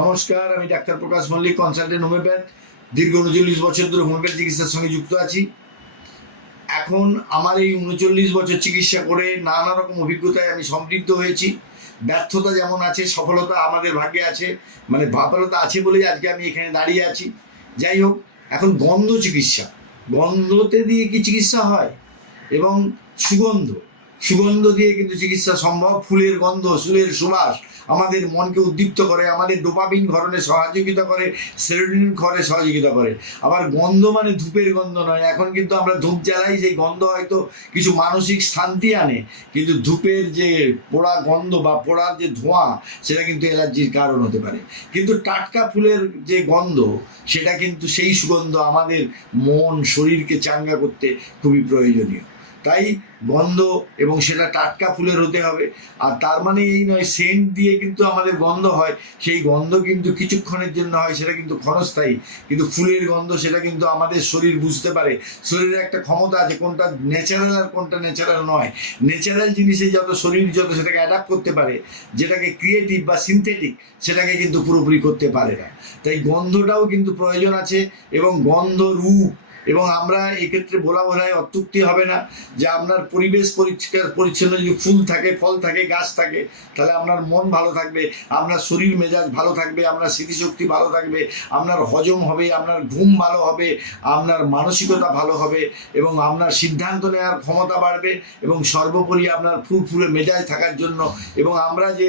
নমস্কার, আমি doctor Prakash Mallick consultant homeopath দীর্ঘ উনচল্লিশ বছর ধরে হোমিওপ্যাথ চিকিৎসার সঙ্গে যুক্ত আছি। এখন আমার এই উনচল্লিশ বছর চিকিৎসা করে নানা রকম অভিজ্ঞতায় আমি সমৃদ্ধ হয়েছি। ব্যর্থতা যেমন আছে, সফলতা আমাদের ভাগ্যে আছে মানে সফলতা আছে বলেই আজকে আমি এখানে দাঁড়িয়ে আছি। যাই হোক, এখন গন্ধ চিকিৎসা। গন্ধতে দিয়ে কি চিকিৎসা হয়? এবং সুগন্ধ। সুগন্ধ দিয়ে কিন্তু চিকিৎসা সম্ভব। ফুলের গন্ধ ফুলের সুবাস আমাদের মনকে উদ্দীপ্ত করে, আমাদের ডোপামিন ঘরণে সহযোগিতা করে সেরোডিন ঘরে সহযোগিতা করে। আবার গন্ধ মানে ধূপের গন্ধ নয়। এখন কিন্তু আমরা ধূপ জ্বালাই সেই গন্ধ হয়তো কিছু মানসিক শান্তি আনে, কিন্তু ধূপের যে পোড়া গন্ধ বা পোড়ার যে ধোঁয়া, সেটা কিন্তু অ্যালার্জির কারণ হতে পারে। কিন্তু টাটকা ফুলের যে গন্ধ, সেটা কিন্তু সেই সুগন্ধ আমাদের মন, শরীরকে চাঙ্গা করতে খুবই প্রয়োজনীয়। তাই গন্ধ এবং সেটা টাটকা ফুলের হতে হবে। আর তার মানে এই নয় সেন্ট দিয়ে কিন্তু আমাদের গন্ধ হয়। সেই গন্ধ কিন্তু কিছুক্ষণের জন্য হয়, সেটা কিন্তু ক্ষণস্থায়ী। কিন্তু ফুলের গন্ধ সেটা কিন্তু আমাদের শরীর বুঝতে পারে। শরীরে একটা ক্ষমতা আছে, কোনটা ন্যাচারাল আর কোনটা ন্যাচারাল নয়। ন্যাচারাল জিনিসে যত শরীর যত সেটাকে অ্যাডাপ্ট করতে পারে, যেটাকে ক্রিয়েটিভ বা সিনথেটিক সেটাকে কিন্তু পুরোপুরি করতে পারে না। তাই গন্ধটাও কিন্তু প্রয়োজন আছে এবং গন্ধ রূপ এবং আমরা এক্ষেত্রে বলা বোঝায় অত্যুক্তি হবে না যে আপনার পরিবেশ পরিষ্কার পরিচ্ছন্ন যদি ফুল থাকে, ফল থাকে, গাছ থাকে, তাহলে আপনার মন ভালো থাকবে, আপনার শরীর মেজাজ ভালো থাকবে, আপনার স্মৃতিশক্তি ভালো থাকবে, আপনার হজম হবে, আপনার ঘুম ভালো হবে, আপনার মানসিকতা ভালো হবে এবং আপনার সিদ্ধান্ত নেওয়ার ক্ষমতা বাড়বে এবং সর্বোপরি আপনার ফুল ফুলে মেজাজ থাকার জন্য এবং আমরা যে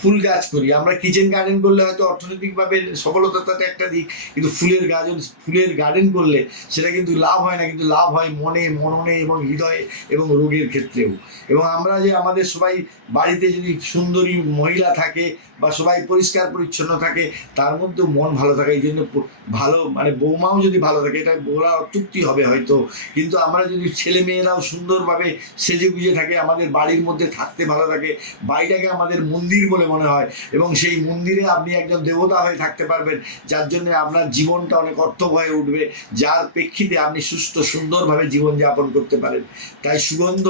ফুল গাছ করি, আমরা কিচেন গার্ডেন করলে হয়তো অর্থনৈতিকভাবে সফলতাটা একটা দিক, কিন্তু ফুলের গার্ডেন ফুলের গার্ডেন করলে সেটা কিন্তু লাভ হয় না, কিন্তু লাভ হয় মনে, মননে এবং হৃদয়ে এবং রোগের ক্ষেত্রেও। এবং আমরা যে আমাদের সবাই বাড়িতে যদি সুন্দরী মহিলা থাকে বা সবাই পরিষ্কার পরিচ্ছন্ন থাকে, তার মধ্যেও মন ভালো থাকে, এই জন্য ভালো মানে বৌমাও যদি ভালো থাকে, এটা বলা অত্যুক্তি হবে হয়তো। কিন্তু আমরা যদি ছেলে মেয়েরাও সুন্দরভাবে সেজে গুজে থাকে, আমাদের বাড়ির মধ্যে থাকতে ভালো থাকে, বাড়িটাকে আমাদের মন্দির বলে মনে হয়। এবং সেই মন্দিরে আপনি একজন দেবতা হয়ে থাকতে পারবেন, যার জন্য আপনার জীবনটা অনেক অর্থব হয়ে উঠবে, যার প্রেক্ষিতে আপনি সুস্থ, সুন্দরভাবে জীবনযাপন করতে পারেন। তাই সুগন্ধ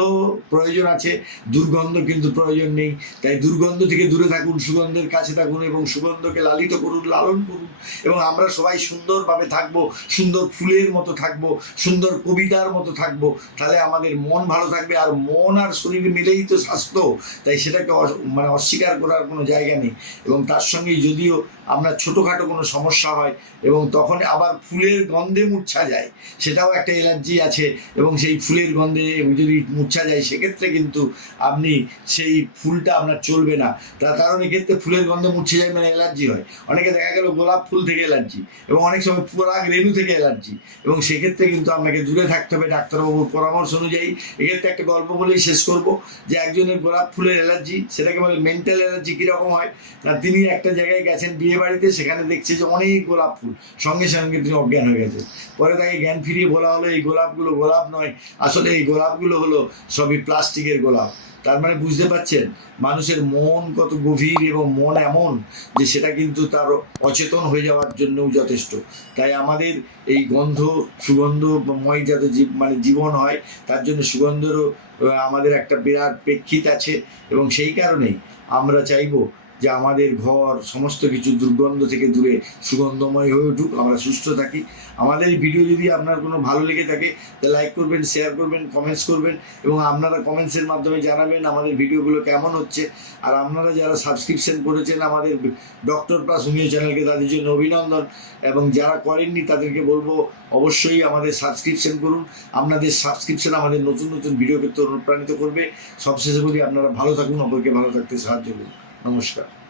প্রয়োজন আছে, দুর্গন্ধ কিন্তু প্রয়োজন নেই। তাই দুর্গন্ধ থেকে দূরে থাকুন, সুগন্ধের কাছে থাকুন এবং সুগন্ধকে লালিত করুন, লালন করুন এবং আমরা সবাই সুন্দরভাবে থাকব, সুন্দর ফুলের মতো থাকব, সুন্দর কবিতার মতো থাকব। তাহলে আমাদের মন ভালো থাকবে আর মন আর শরীর মিলেই তো স্বাস্থ্য। তাই সেটাকে মানে অস্বীকার করার কোনো জায়গা নেই এবং তার সঙ্গে যদিও আপনার ছোটোখাটো কোনো সমস্যা হয় এবং তখন আবার ফুলের গন্ধে মূর্ছা যায় সেটাও একটা এলার্জি আছে এবং সেই ফুলের গন্ধে যদি মূর্ছা যায়, সেক্ষেত্রে কিন্তু আপনি সেই ফুলটা আপনার চলবে না। তার কারণ এক্ষেত্রে ফুলের গন্ধে মূর্ছে যায় মানে অ্যালার্জি হয়। অনেকে দেখা গেল গোলাপ ফুল থেকে অ্যালার্জি এবং অনেক সময় পরাগ রেণু থেকে অ্যালার্জি এবং সেক্ষেত্রে কিন্তু আপনাকে দূরে থাকতে হবে ডাক্তারবাবুর পরামর্শ অনুযায়ী। এক্ষেত্রে একটা গল্প বলেই শেষ করব যে একজনের গোলাপ ফুলের অ্যালার্জি সেটাকে বলে মেন্টাল অ্যালার্জি কীরকম হয়? না, তিনি একটা জায়গায় গেছেন বিয়ে বাড়িতে সেখানে দেখছে যে অনেক গোলাপ ফুল, সঙ্গে সঙ্গে তিনি অজ্ঞান হয়ে গেছে পরে তাকে জ্ঞান ফিরিয়ে বলা হলো, এই গোলাপগুলো গোলাপ নয়। আসলে এই গোলাপগুলো হলো সবই প্লাস্টিকের গোলাপ। তার মানে বুঝতে পারছেন, মানুষের মন কত গভীর এবং মন এমন যে সেটা কিন্তু তার অচেতন হয়ে যাওয়ার জন্যও যথেষ্ট। তাই আমাদের এই গন্ধ, সুগন্ধ সুগন্ধময় যাতে মানে জীবন হয়, তার জন্য সুগন্ধেরও আমাদের একটা বিরাট প্রেক্ষিত আছে এবং সেই কারণেই আমরা চাইব যে আমাদের ঘর, সমস্ত কিছু দুর্গন্ধ থেকে দূরে, সুগন্ধময় হয়ে উঠুক, আমরা সুস্থ থাকি। আমাদের এই ভিডিও যদি আপনার কোনো ভালো লেগে থাকে, তাহলে লাইক করবেন শেয়ার করবেন কমেন্টস করবেন, এবং আপনারা কমেন্টসের মাধ্যমে জানাবেন আমাদের ভিডিওগুলো কেমন হচ্ছে। আর আপনারা যারা সাবস্ক্রিপশন করেছেন আমাদের ডক্টর প্লাস হোমিও চ্যানেলকে তাদের জন্য অভিনন্দন। এবং যারা করেননি, তাদেরকে বলব অবশ্যই আমাদের সাবস্ক্রিপশন করুন। আপনাদের সাবস্ক্রিপশন আমাদের নতুন নতুন ভিডিও অনুপ্রাণিত করবে। সবশেষে বলি, আপনারা ভালো থাকুন, অপরকে ভালো থাকতে সাহায্য করুন। নমস্কার